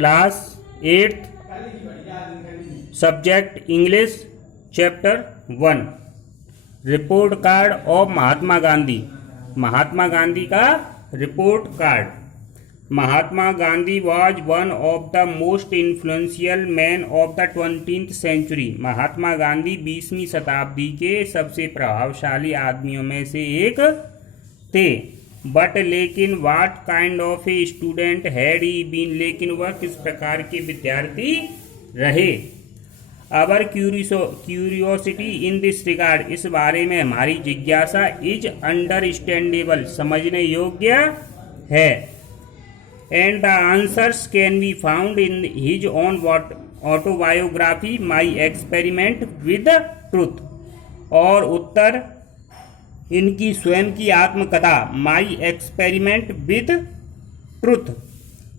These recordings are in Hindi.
Class 8th, subject English, chapter 1, report card of Mahatma Gandhi. Mahatma Gandhi का report card. Mahatma Gandhi was one of the most influential man of the 20th century. Mahatma Gandhi 20वीं शताब्दी के सबसे प्रभावशाली आदमियों में से एक थे। बट लेकिन what kind of a student had he been, लेकिन वह किस प्रकार के विद्यार्थी रहे। Our curiosity in this regard, इस बारे में हमारी जिज्ञासा इज अंडरस्टैंडेबल, समझने योग्य है। And the answers can be found in his own autobiography my experiment with truth, और उत्तर इनकी स्वयं की आत्मकथा माई एक्सपेरिमेंट विद ट्रुथ,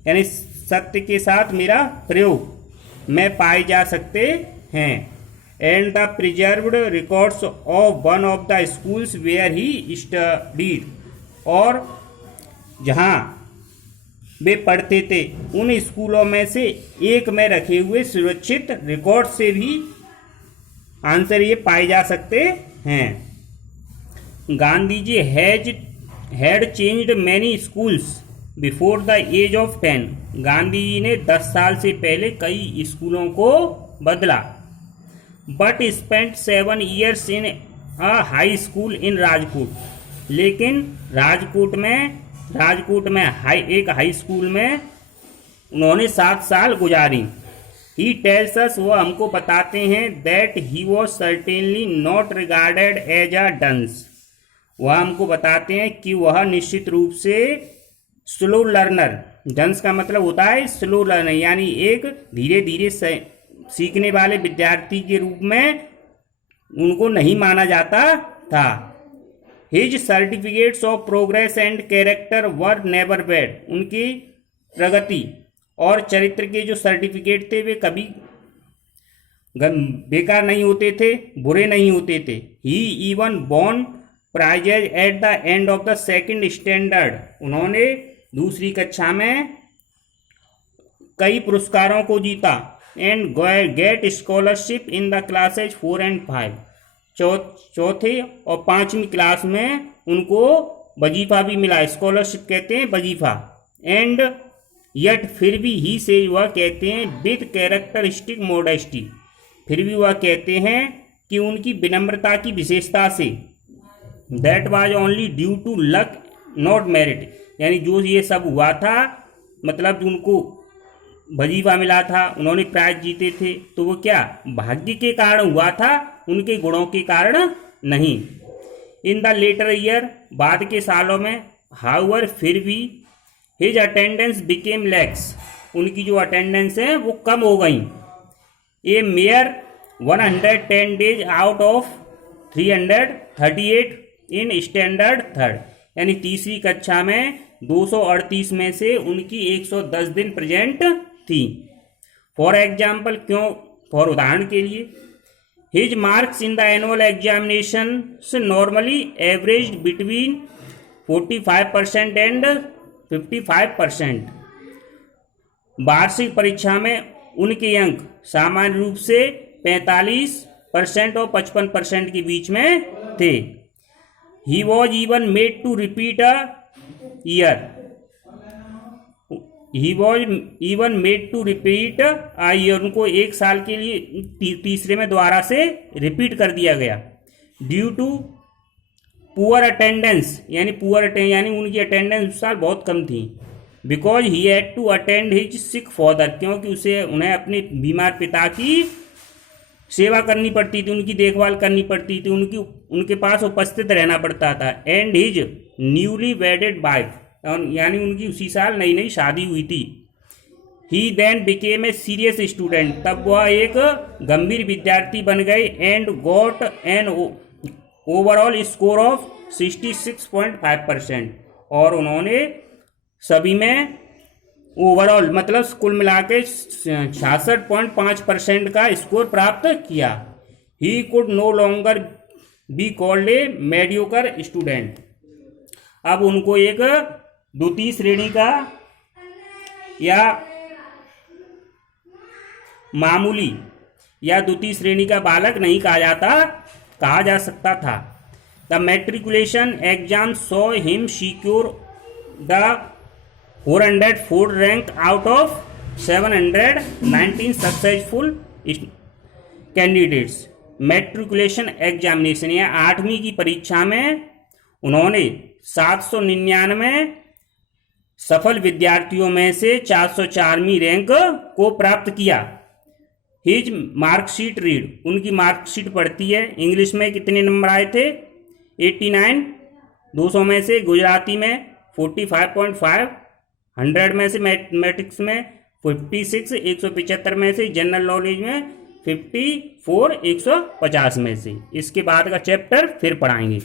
यानी सत्य के साथ मेरा प्रयोग में पाए जा सकते हैं। And the preserved records of one of the schools where he studied, और जहाँ वे पढ़ते थे उन स्कूलों में से एक में रखे हुए सुरक्षित रिकॉर्ड से भी आंसर ये पाए जा सकते हैं। Gandhi ji had changed many schools before the age of 10। Gandhi ji ने 10 साल से पहले कई स्कूलों को बदला। But spent 7 years in a high school in Rajkot, लेकिन राजकोट में एक हाई स्कूल में उन्होंने 7 साल गुजारी। ही टेल्स अस, वह हमको बताते हैं, that he was certainly not regarded as a dunce. वह हमको बताते हैं कि वह निश्चित रूप से स्लो लर्नर, डंस का मतलब होता है स्लो लर्नर, यानी एक धीरे धीरे सीखने वाले विद्यार्थी के रूप में उनको नहीं माना जाता था। His certificates of progress and character were never bad, उनकी प्रगति और चरित्र के जो सर्टिफिकेट थे वे कभी बेकार नहीं होते थे, बुरे नहीं होते थे। He even born prizes at the end of the second standard, उन्होंने दूसरी कक्षा में कई पुरस्कारों को जीता। And get scholarship in the classes 4 and 5, चौथे और 5वीं क्लास में उनको वजीफा भी मिला। स्कॉलरशिप कहते हैं वजीफा। एंड यट, फिर भी ही से वह कहते हैं, विद कैरेक्टरिस्टिक मॉडेस्टी, फिर भी वह कहते हैं कि उनकी विनम्रता की विशेषता से, that was only due to luck not merit, यानी जो ये सब हुआ था, मतलब उनको वजीफा मिला था, उन्होंने प्राइज जीते थे, तो वो क्या भाग्य के कारण हुआ था, उनके गुणों के कारण नहीं। इन द लेटर ईयर, बाद के सालों में, हाउएवर, फिर भी, हिज अटेंडेंस बिकेम लैक्स, उनकी जो अटेंडेंस है वो कम हो गई। A mere 110 days out of 338 in standard 3rd, यानी तीसरी कक्षा में 238 में से उनकी 110 दिन प्रेजेंट थी। फॉर एग्जाम्पल, क्यों, फॉर उदाहरण के लिए, his marks in the annual examination normally average between 45% and 55%। वार्षिक परीक्षा में उनके अंक सामान्य रूप से 45% और 55% के बीच में थे। He was even made to repeat a year, he was even made to repeat a year, उनको एक साल के लिए तीसरे में दोबारा से रिपीट कर दिया गया। ड्यू टू पुअर अटेंडेंस, यानी उनकी अटेंडेंस उस साल बहुत कम थी। Because he had to attend his sick father, क्योंकि उन्हें अपने बीमार पिता की सेवा करनी पड़ती थी, उनकी देखभाल करनी पड़ती थी, उनके पास उपस्थित रहना पड़ता था। And his newly wedded wife, यानी उनकी उसी साल नई नई शादी हुई थी। He then became a serious student, तब वह एक गंभीर विद्यार्थी बन गए। And got an overall score of 66.5%, और उन्होंने सभी में ओवरऑल मतलब कुल मिला के 66.5% का स्कोर प्राप्त किया। He could no longer be called a mediocre student, अब उनको एक द्वितीय श्रेणी का या मामूली या द्वितीय श्रेणी का बालक नहीं कहा जा सकता था। The matriculation exam saw him secure the 404 rank out of 719 successful candidates. Matriculation examination या 8वीं की परीक्षा में उन्होंने 799 सफल विद्यार्थियों में से 404वीं रैंक को प्राप्त किया। हिज मार्कशीट रीड, उनकी मार्कशीट पढ़ती है। इंग्लिश में कितने नंबर आए थे? 89 200 में से, गुजराती में 45.5, 100 में से, मैथमेटिक्स में 56, 175 में से, जनरल नॉलेज में 54, 150 में से। इसके बाद का चैप्टर फिर पढ़ाएंगे।